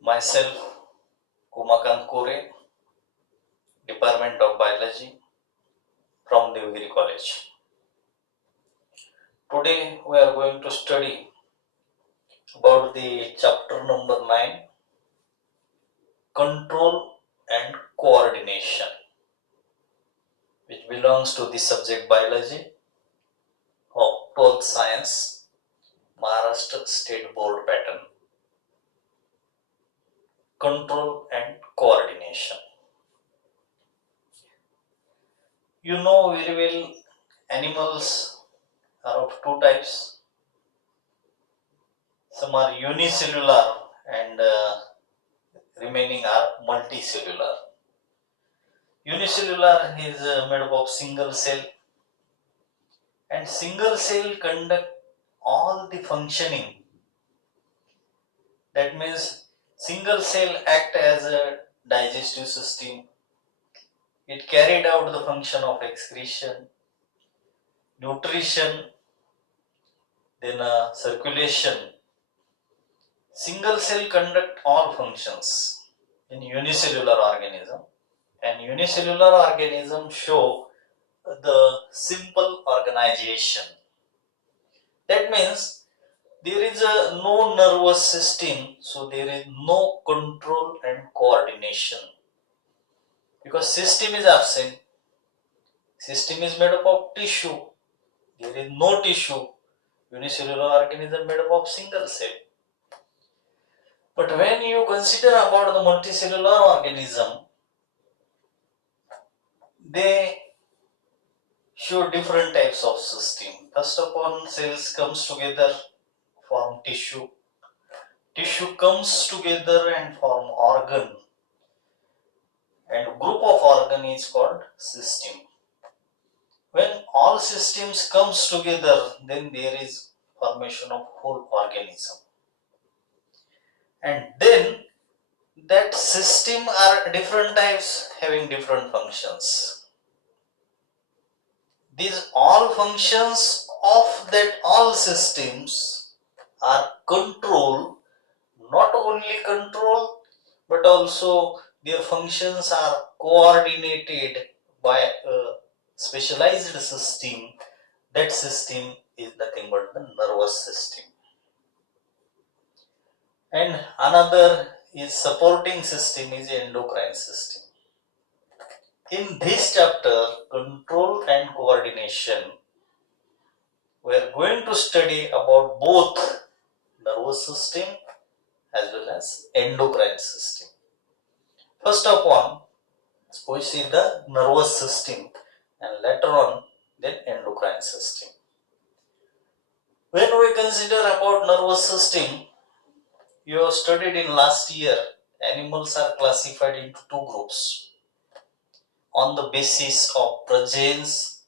Myself, Umakant Kore, Department of Biology from Devgiri College. Today we are going to study about the chapter number 9, Control and Coordination, which belongs to the subject Biology of 12th Science, Maharashtra State Board pattern. Control and Coordination. You know very well animals are of two types. Some are unicellular and remaining are multicellular. Unicellular is made up of single cell, and single cell conduct all the functioning. That means single cell act as a digestive system. It carried out the function of excretion, nutrition, then circulation. Single cell conduct all functions in unicellular organism, and unicellular organism show the simple organization. That means there is no nervous system, so there is no control and coordination. Because system is absent, system is made up of tissue, there is no tissue, unicellular organism made up of single cell. But when you consider about the multicellular organism, they show different types of system. First of all, cells comes together, form tissue. Tissue comes together and form organ. And group of organ is called system. When all systems comes together, then there is formation of whole organism. And then that system are different types having different functions. These all functions of that all systems are controlled, not only control, but also their functions are coordinated by a specialized system. That system is nothing but the nervous system. And another is supporting system is endocrine system. In this chapter, control and coordination, we are going to study about both nervous system as well as endocrine system. First of all, we see the nervous system, and later on then endocrine system. When we consider about nervous system, you have studied in last year, animals are classified into two groups on the basis of presence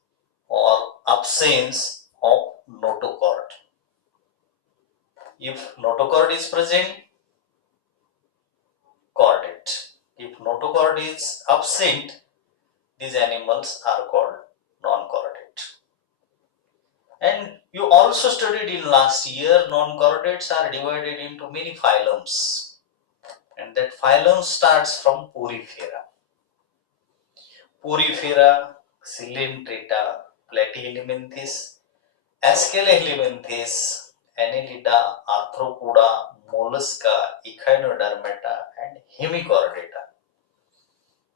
or absence of notochord. If notochord is present, chordate. If notochord is absent, these animals are called non-chordate. And you also studied in last year, non-chordates are divided into many phylums, and that phylum starts from Porifera. Porifera, Coelenterata, Platyhelminthes, Aschelhelminthes, Annelida, Arthropoda, Mollusca, Echinodermata, and Hemichordata.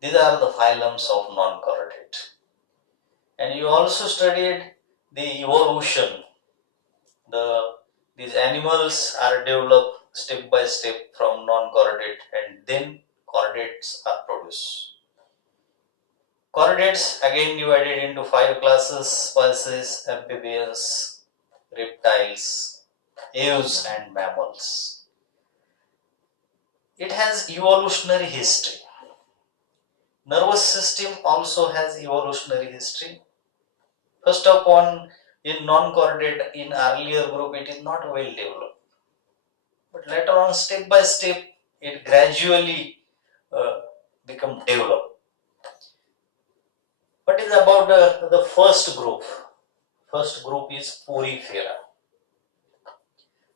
These are the phylums of non-chordate. And you also studied the evolution. These animals are developed step by step from non-chordate, and then chordates are produced. Chordates again divided into 5 classes: species, amphibians, reptiles, aves, and mammals. It has evolutionary history. Nervous system also has evolutionary history. First of all, in non-chordate, in earlier group, it is not well developed. But later on, step by step, it gradually become developed. What is about the first group? First group is Porifera.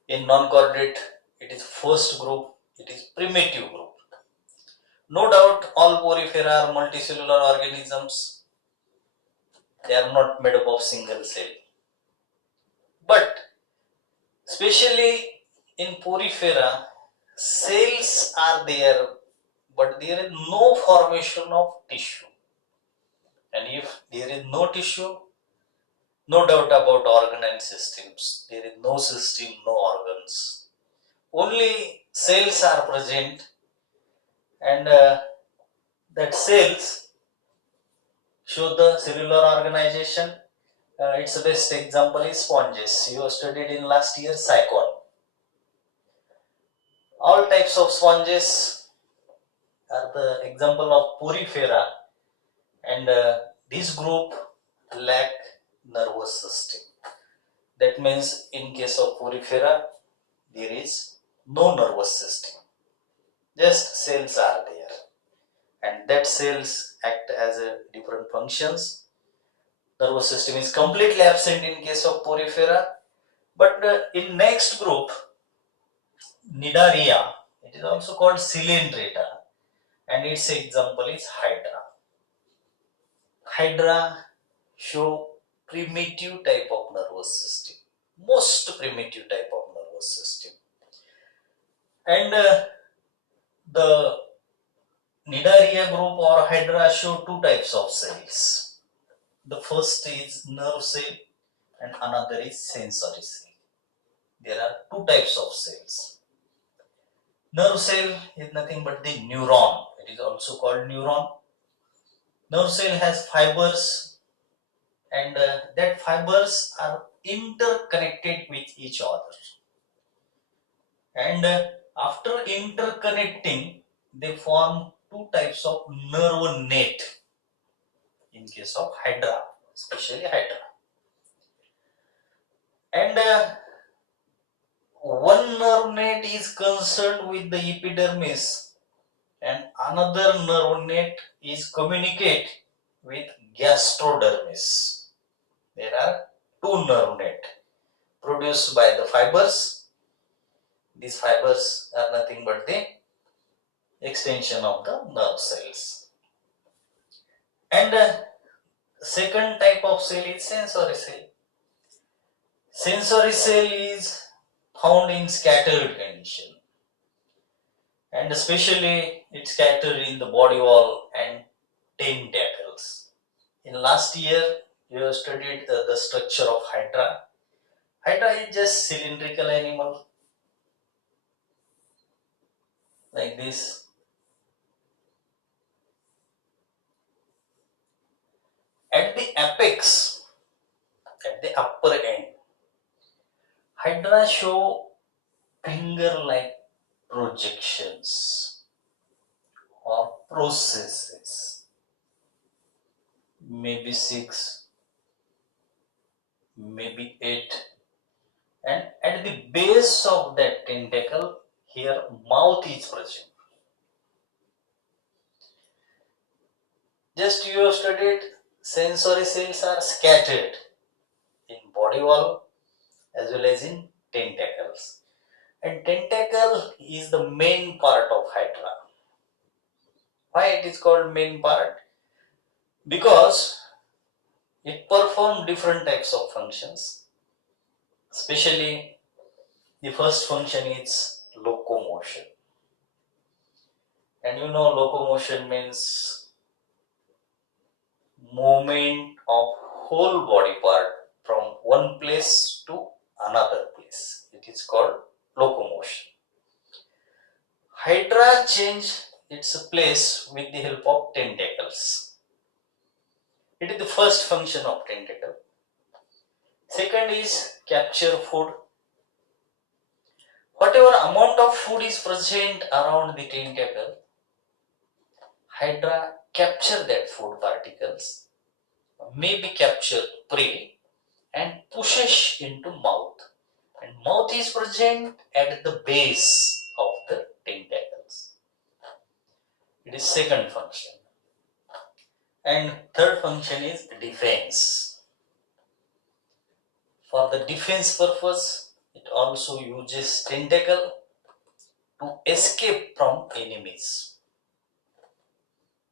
In non-chordate, it is first group It is primitive group. No doubt all porifera are multicellular organisms. They are not made up of single cell. But especially in porifera, cells are there, but there is no formation of tissue. And if there is no tissue, no doubt about organ and systems. There is no system, no organs. Only cells are present, and that cells show the cellular organization. Its best example is sponges. You studied in last year Psychon. All types of sponges are the example of porifera, and this group lack nervous system. That means in case of porifera, there is no nervous system. Just cells are there, and that cells act as a different functions. Nervous system is completely absent in case of porifera, but in next group, Cnidaria, it is also called Coelenterata, and its example is Hydra. Hydra show primitive type of nervous system, most primitive type of nervous system, and the Cnidaria group or Hydra show two types of cells. The first is nerve cell and another is sensory cell. There are two types of cells. Nerve cell is nothing but the neuron. It is also called neuron. Nerve cell has fibers, and that fibers are interconnected with each other. And after interconnecting, they form two types of nerve net in case of Hydra, especially Hydra. And one nerve net is concerned with the epidermis, and another nerve net is communicate with gastrodermis. There are two nerve net produced by the fibers. These fibers are nothing but the extension of the nerve cells. And second type of cell is sensory cell. Sensory cell is found in scattered condition, and especially it's scattered in the body wall and tentacles. In last year, you have studied the structure of Hydra. Hydra is just cylindrical animal like this. At the apex, at the upper end, Hydra show finger-like projections or processes, maybe 6, maybe 8, and at the base of that tentacle, here mouth is present. Just you have studied sensory cells are scattered in body wall as well as in tentacles, and tentacle is the main part of Hydra. Why it is called main part? Because it performs different types of functions. Especially the first function is locomotion, and you know locomotion means movement of whole body part from one place to another place. It is called locomotion. Hydra change its place with the help of tentacles. It is the first function of tentacle. Second is capture food. Whatever amount of food is present around the tentacle, Hydra capture that food particles, maybe capture prey and pushes into mouth. And mouth is present at the base of the tentacles. It is second function. And third function is defense. For the defense purpose, it also uses tentacle to escape from enemies.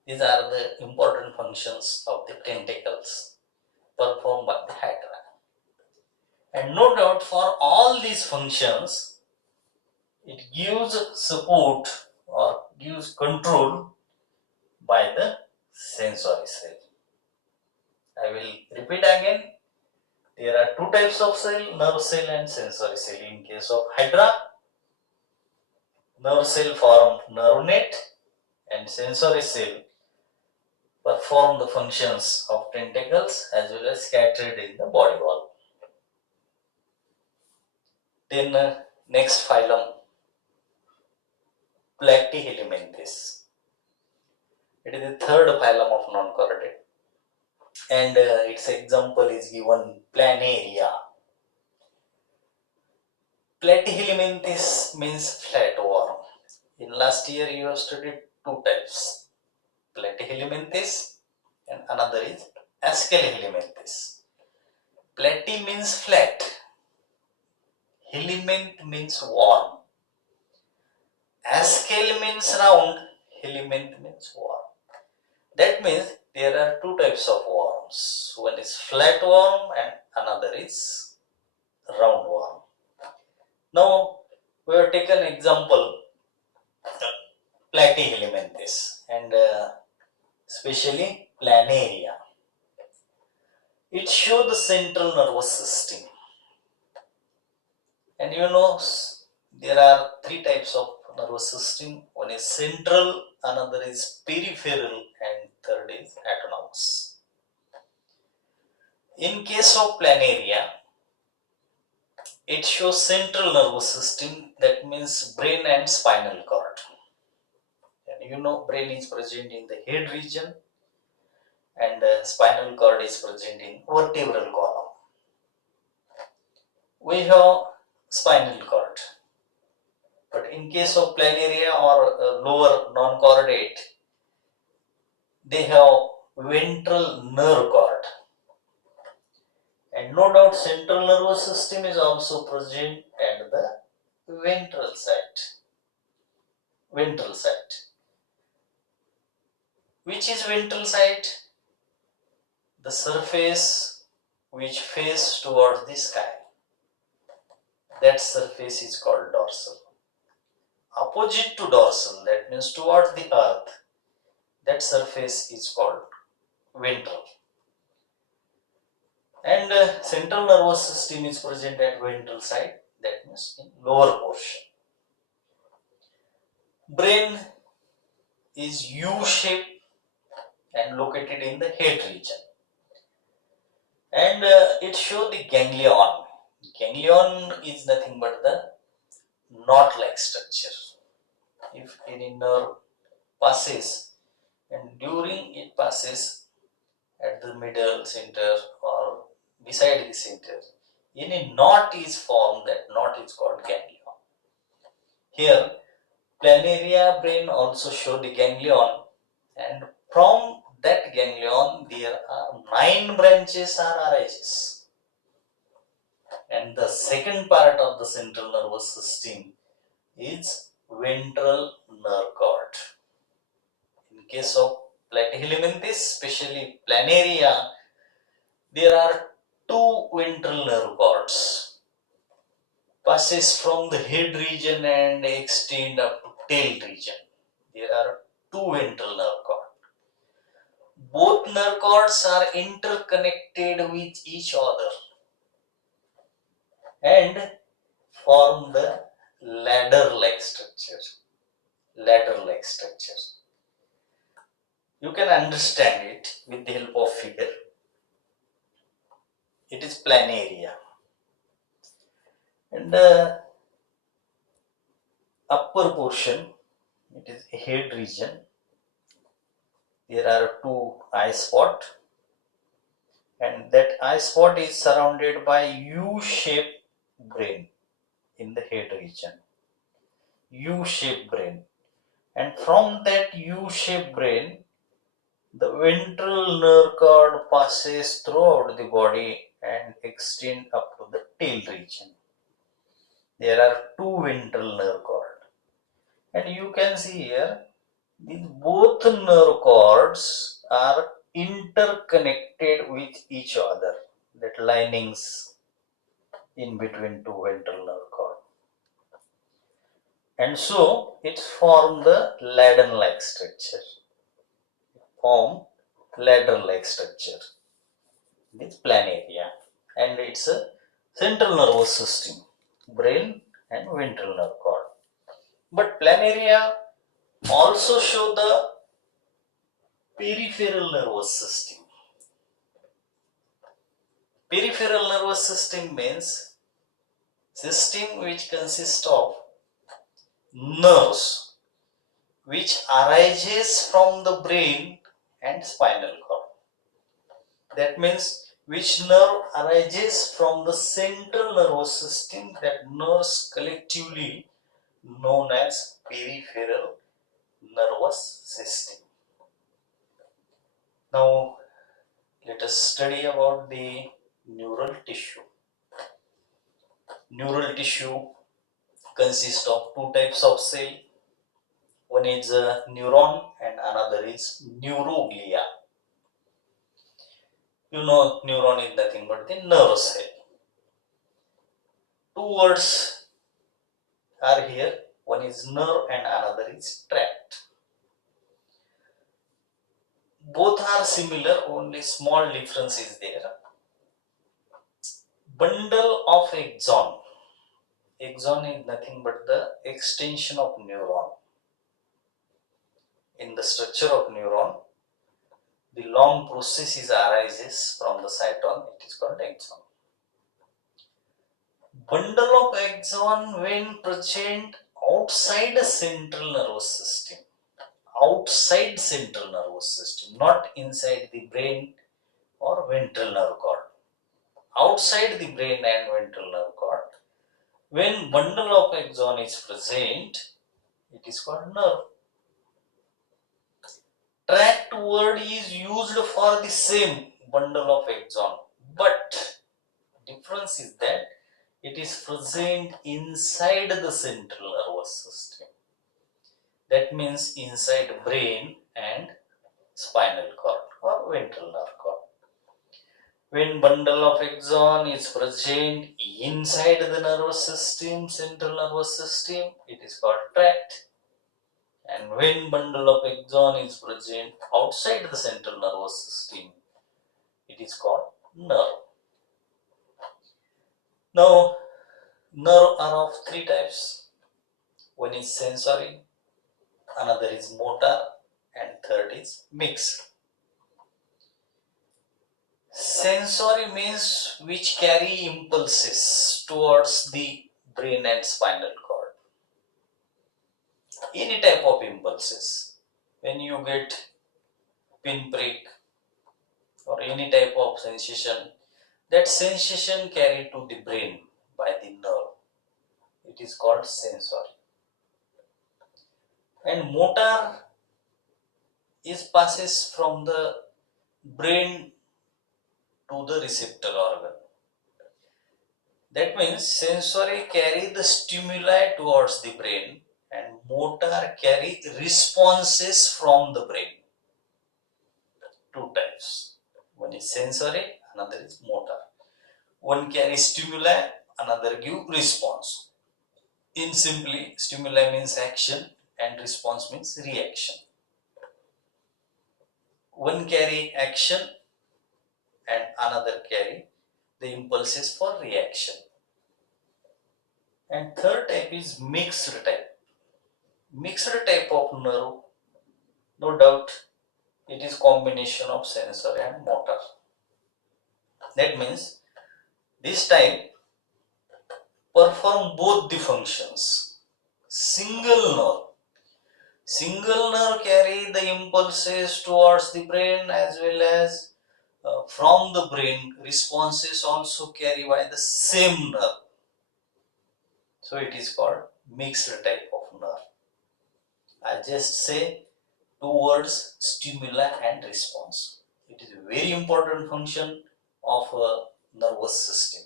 These are the important functions of the tentacles performed by the hydra. And no doubt for all these functions, it gives support or gives control by the sensory cell. I will repeat again. There are two types of cell, nerve cell and sensory cell. In case of hydra, nerve cell form nerve net and sensory cell perform the functions of tentacles as well as scattered in the body wall. Then next phylum, Platyhelminthes. It is the third phylum of non-chordate, and its example is given Planaria. Platyhelminthes means flatworm. In last year you have studied two types, Platyhelminthes and another is Aschelhelminthes. Platy means flat, helminth means worm. Aschel means round, helminth means worm. That means there are two types of worms. One is flat worm and another is round worm. Now we have taken example Platyhelminthes and especially Planaria. It shows the central nervous system. And you know there are three types of nervous system. One is central, another is peripheral, and third is autonomous. In case of Planaria, it shows central nervous system, that means brain and spinal cord. And you know brain is present in the head region and spinal cord is present in vertebral column. We have spinal cord. But in case of Planaria or lower non-chordate, they have ventral nerve cord. And no doubt central nervous system is also present at the ventral side. Ventral side. Which is ventral side? The surface which faces towards the sky. That surface is called dorsal. Opposite to dorsal, that means towards the earth, that surface is called ventral. And central nervous system is present at ventral side, that means in lower portion. Brain is U-shaped and located in the head region. And it shows the ganglion. Ganglion is nothing but the knot-like structure. If any nerve passes and during it passes at the middle, center or beside the center, any knot is formed, that knot is called ganglion. Here, Planaria brain also show the ganglion, and from that ganglion there are 9 branches or arises. And the second part of the central nervous system is ventral nerve cord. In case of Platyhelminthes, especially Planaria, there are 2 ventral nerve cords. Passes from the head region and extend up to tail region. There are 2 ventral nerve cords. Both nerve cords are interconnected with each other and form the ladder-like structure. Ladder-like structure. You can understand it with the help of figure. It is Planaria. And the upper portion, it is head region. There are 2 eye spots, and that eye spot is surrounded by U-shaped brain in the head region. U-shaped brain. And from that U-shaped brain, the ventral nerve cord passes throughout the body and extend up to the tail region. There are 2 ventral nerve cords. And you can see here, these both nerve cords are interconnected with each other, that linings in between two ventral nerve cord. And so it forms the ladder-like structure. Ladder-like structure. This planaria, and it's a central nervous system, brain and ventral nerve cord. But planaria also show the peripheral nervous system. Peripheral nervous system means system which consists of nerves which arises from the brain and spinal cord. That means which nerve arises from the central nervous system, that nerves collectively known as peripheral nervous system. Now let us study about the neural tissue. Neural tissue consists of two types of cell. One is a neuron and another is neuroglia. You know, neuron is nothing but the nerve cell. Two words are here. One is nerve and another is tract. Both are similar, only small difference is there. Bundle of axon. Axon is nothing but the extension of neuron. In the structure of neuron, the long processes arises from the cyton. It is called axon. Bundle of axon when present outside the central nervous system. Outside central nervous system, not inside the brain or ventral nerve cord. Outside the brain and ventral nerve cord, when bundle of axon is present, it is called nerve. Tract word is used for the same bundle of axon, but difference is that it is present inside the central nervous system. That means inside brain and spinal cord or ventral nerve cord. When bundle of axon is present inside the nervous system, central nervous system, it is called tract. And when bundle of axon is present outside the central nervous system, it is called nerve. Now, nerve are of three types. One is sensory, another is motor, and third is mixed. Sensory means which carry impulses towards the brain and spinal cord. Any type of impulses. When you get pinprick or any type of sensation, that sensation carried to the brain by the nerve. It is called sensory. And motor passes from the brain to the receptor organ. That means sensory carry the stimuli towards the brain and motor carry responses from the brain. Two types. One is sensory, another is motor. One carries stimuli, another give response. In simply, stimuli means action and response means reaction. One carry action and another carry the impulses for reaction. And third type is mixed type. Mixed type of nerve, no doubt, it is combination of sensory and motor. That means this type perform both the functions. Single nerve carry the impulses towards the brain as well as from the brain responses also carry by the same nerve. So it is called mixed type of nerve. I just say two words, stimuli and response. It is a very important function of a nervous system.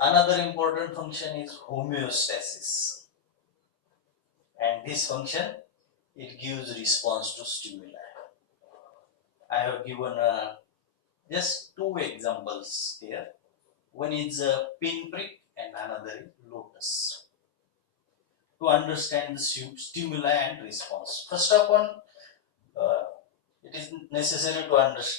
Another important function is homeostasis. and this function, it gives response to stimuli. I have given just two examples here. One is a pinprick and another is lotus. To understand the stimuli and response, first of all, it is necessary to understand